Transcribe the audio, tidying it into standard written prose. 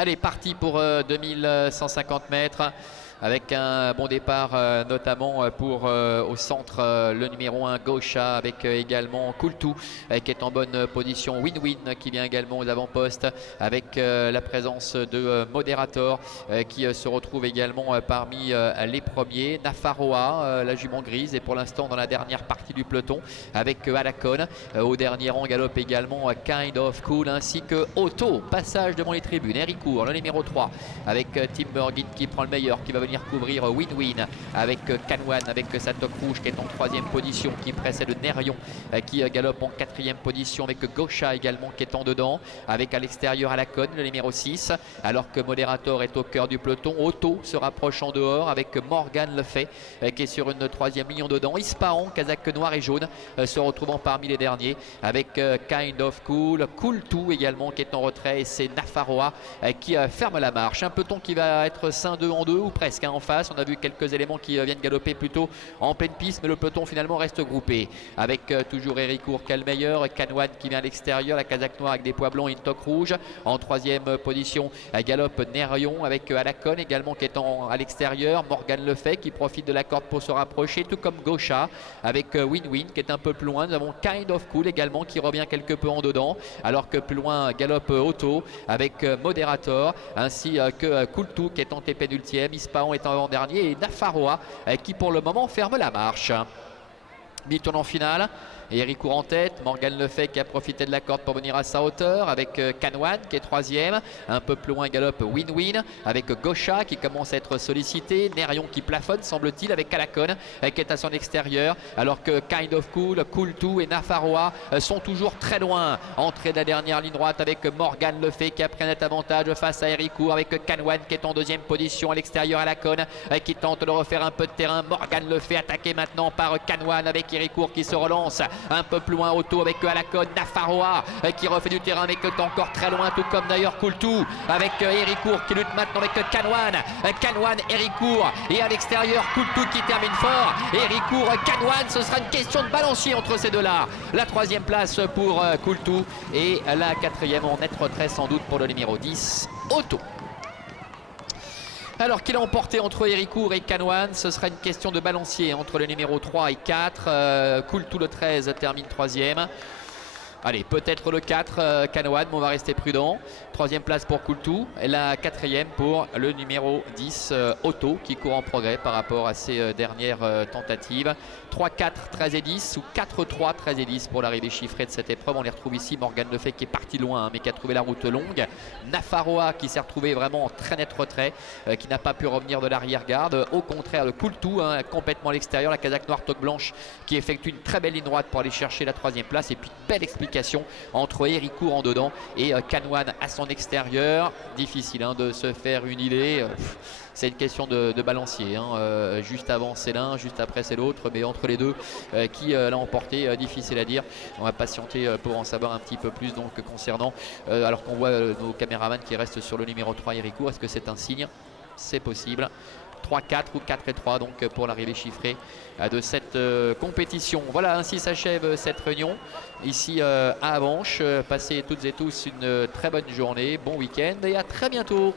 Allez, parti pour 2150 mètres. Avec un bon départ notamment pour au centre le numéro 1 Gaucha, avec également Coultou qui est en bonne position, Win-Win qui vient également aux avant-postes, avec la présence de Moderator qui se retrouve également parmi les premiers. Nafaroa, la jument grise, est pour l'instant dans la dernière partie du peloton, avec Alacon au dernier rang. Galope également Kind of Cool, ainsi que Otto. Passage devant les tribunes, Héricourt le numéro 3 avec Tim Burgin qui prend le meilleur, qui va venir couvrir Win-Win avec Canwan, avec sa toque rouge qui est en 3e position, qui précède Nerion qui galope en 4e position, avec Gaucha également qui est en dedans, avec à l'extérieur Alacon le numéro 6, alors que Moderator est au cœur du peloton. Otto se rapproche en dehors avec Morgan Le Fay qui est sur une 3e ligne en dedans. Ispahan, casaque noir et jaune, se retrouvant parmi les derniers, avec Kind of Cool, Coultou également qui est en retrait, et c'est Nafaroa qui ferme la marche. Un peloton qui va être scindé en deux ou presque en face. On a vu quelques éléments qui viennent galoper plutôt en pleine piste, mais le peloton finalement reste groupé, avec toujours Héricourt qui a le meilleur, Canwan qui vient à l'extérieur, la casaque noire avec des pois blancs et une toque rouge. En 3e position galope Nerion, avec Alacon également qui est à l'extérieur, Morgan Le Fay qui profite de la corde pour se rapprocher, tout comme Gaucha, avec Win-Win qui est un peu plus loin. Nous avons Kind of Cool également qui revient quelque peu en dedans, alors que plus loin galope Otto avec Moderator, ainsi que Coultou qui est en pénultième. Ispahan est en avant-dernier, et Nafaroa qui pour le moment ferme la marche. Mi-tournant final, et Héricourt en tête, Morgan Le Fay qui a profité de la corde pour venir à sa hauteur, avec Canwan qui est 3e, un peu plus loin galope Win-Win, avec Gaucha qui commence à être sollicité, Nerion qui plafonne semble-t-il, avec Alacon qui est à son extérieur, alors que Kind of Cool, Coultou et Nafaroa sont toujours très loin. Entrée de la dernière ligne droite avec Morgan Le Fay qui a pris un net avantage face à Héricourt, avec Canwan qui est en 2e position à l'extérieur, Alacon qui tente de refaire un peu de terrain. Morgan Le Fay attaqué maintenant par Canwan, avec Héricourt qui se relance un peu plus loin. Otto avec Alacon, Nafaroa qui refait du terrain mais qui est encore très loin, tout comme d'ailleurs Coultou, avec Héricourt qui lutte maintenant avec Canwan, Héricourt, et à l'extérieur Coultou qui termine fort. Héricourt, Canwan, ce sera une question de balancier entre ces deux-là. La 3e place pour Coultou, et la 4e en net retrait sans doute pour le numéro 10, Otto. Alors qu'il a emporté entre Héricourt et Canwan, ce sera une question de balancier entre le numéro 3 et 4. Coultou le 13 termine 3e. Allez, peut-être le 4, Canwan, mais on va rester prudent. 3e place pour Coultou, et la 4e pour le numéro 10, Otto, qui court en progrès par rapport à ses dernières tentatives. 3-4, 13 et 10, ou 4-3, 13 et 10 pour l'arrivée chiffrée de cette épreuve. On les retrouve ici, Morgan Le Fay qui est parti loin, mais qui a trouvé la route longue. Nafaroa qui s'est retrouvé vraiment en très net retrait, qui n'a pas pu revenir de l'arrière-garde. Au contraire, le Coultou, complètement à l'extérieur, la casaque noire toque blanche qui effectue une très belle ligne droite pour aller chercher la 3e place. Et puis, belle explication entre Héricourt en dedans et Canwan à son extérieur. Difficile de se faire une idée. C'est une question de balancier. Juste avant c'est l'un, juste après c'est l'autre, mais entre les deux, qui l'a emporté, difficile à dire. On va patienter pour en savoir un petit peu plus donc concernant, alors qu'on voit nos caméramans qui restent sur le numéro 3 Héricourt. Est-ce que c'est un signe? C'est possible. 3-4 ou 4-3 donc pour l'arrivée chiffrée de cette compétition. Voilà, ainsi s'achève cette réunion ici à Avanches. Passez toutes et tous une très bonne journée, bon week-end et à très bientôt.